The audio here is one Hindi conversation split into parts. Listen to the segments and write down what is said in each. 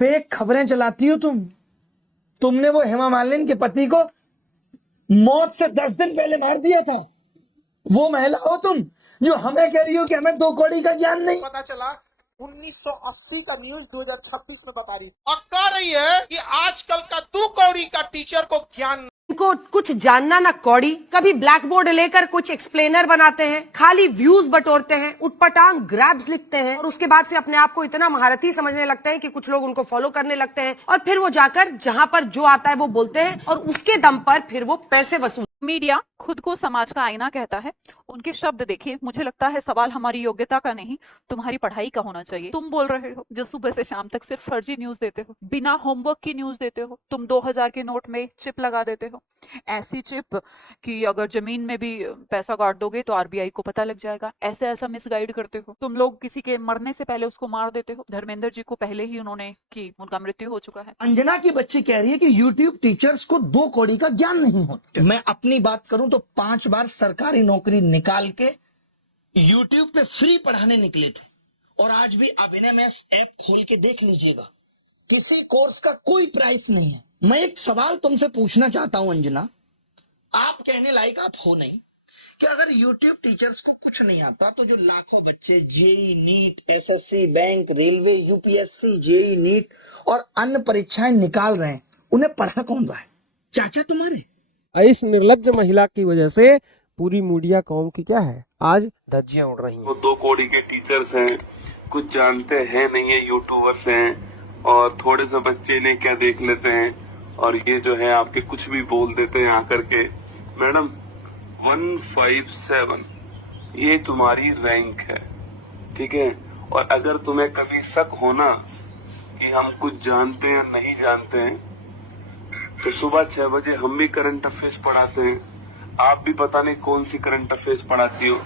फेक खबरें चलाती हो तुमने वो हेमा मालिनी के पति को मौत से 10 दिन पहले मार दिया था। वो महिला हो तुम जो हमें कह रही हो कि हमें 2 कौड़ी का ज्ञान नहीं। पता चला 1980 का न्यूज 2026 में बता रही और कह रही है कि आजकल का 2 कौड़ी का टीचर को ज्ञान इनको कुछ जानना ना कौड़ी, कभी ब्लैक बोर्ड लेकर कुछ एक्सप्लेनर बनाते हैं, खाली व्यूज बटोरते हैं, उटपटांग ग्रैब्स लिखते हैं और उसके बाद से अपने आप को इतना महारथी समझने लगते हैं कि कुछ लोग उनको फॉलो करने लगते हैं और फिर वो जाकर जहां पर जो आता है वो बोलते हैं और उसके दम पर फिर वो पैसे वसूल। मीडिया खुद को समाज का आईना कहता है। उनके शब्द देखिए, मुझे लगता है सवाल हमारी योग्यता का नहीं, तुम्हारी पढ़ाई का होना चाहिए। तुम बोल रहे हो जो सुबह से शाम तक सिर्फ फर्जी न्यूज देते हो, बिना होमवर्क की न्यूज देते हो। तुम 2000 के नोट में चिप लगा देते हो, ऐसी चिप कि अगर जमीन में भी पैसा काट दोगे तो आरबीआई को पता लग जाएगा। ऐसा मिसगाइड करते हो। तुम लोग किसी के मरने से पहले उसको मार देते हो। धर्मेंद्र जी को पहले ही उन्होंने की, उनका मृत्यु हो चुका है। अंजना की बच्ची कह रही है कि YouTube टीचर्स को 2 कौड़ी का ज्ञान नहीं होता। मैं अपनी बात करूं तो 5 बार सरकारी नौकरी निकाल के YouTube पे फ्री पढ़ाने निकले थे और आज भी अभिनय मैथ्स ऐप खोल के देख लीजिएगा, किसी कोर्स का कोई प्राइस नहीं है। मैं एक सवाल तुमसे पूछना चाहता हूं अंजना, आप कहने लायक आप हो नहीं कि अगर YouTube टीचर्स को कुछ नहीं आता तो जो लाखों बच्चे JEE NEET, SSC, bank, railway, UPSC, JEE NEET और अन्य परीक्षाएं निकाल रहे हैं, उन्हें पढ़ा कौन रहा है? चाचा तुम्हारे। इस निर्लज्ज महिला की वजह से पूरी मीडिया कौम की क्या है, आज धज्जियां उड़ रही हैं। वो 2 कौड़ी के टीचर्स हैं, कुछ जानते हैं नहीं है, यूट्यूबर्स हैं और थोड़े से बच्चे इन्हें क्या देख लेते हैं और ये जो है आपके कुछ भी बोल देते हैं आकर के। मैडम 157 ये तुम्हारी रैंक है, ठीक है। और अगर तुम्हें कभी शक होना कि हम कुछ जानते हैं नहीं जानते हैं तो सुबह 6 बजे हम भी करंट अफेयर्स पढ़ाते हैं। आप भी पता नहीं कौन सी करंट अफेयर्स पढ़ाती हो,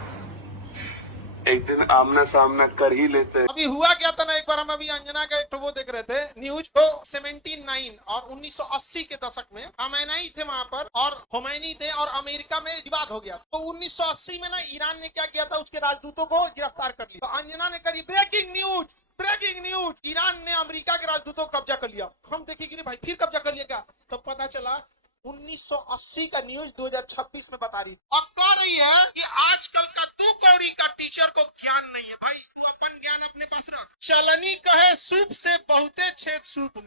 एक दिन आमना सामना कर ही लेते हैं। अभी हुआ क्या था ना, एक बार हम अभी अंजना का एक वो देख रहे थे न्यूज तो 79 और 1980 के दशक में खमैनी थे वहां पर और खोमैनी थे और अमेरिका में विवाद हो गया। तो 1980 में ना ईरान ने क्या किया था, उसके राजदूतों को गिरफ्तार कर लिया। तो अंजना ने करी ब्रेकिंग न्यूज, ईरान ने अमेरिका के राजदूतों को कब्जा कर लिया। हम देखेंगे भाई फिर कब्जा कर लिया क्या, तो पता चला 1980 का न्यूज 2026 में बता रही और कह रही है कि आजकल का 2 कौड़ी का टीचर को ज्ञान नहीं है। भाई तू अपन ज्ञान अपने पास रख। चलनी कहे सूप से बहुते छेद सूप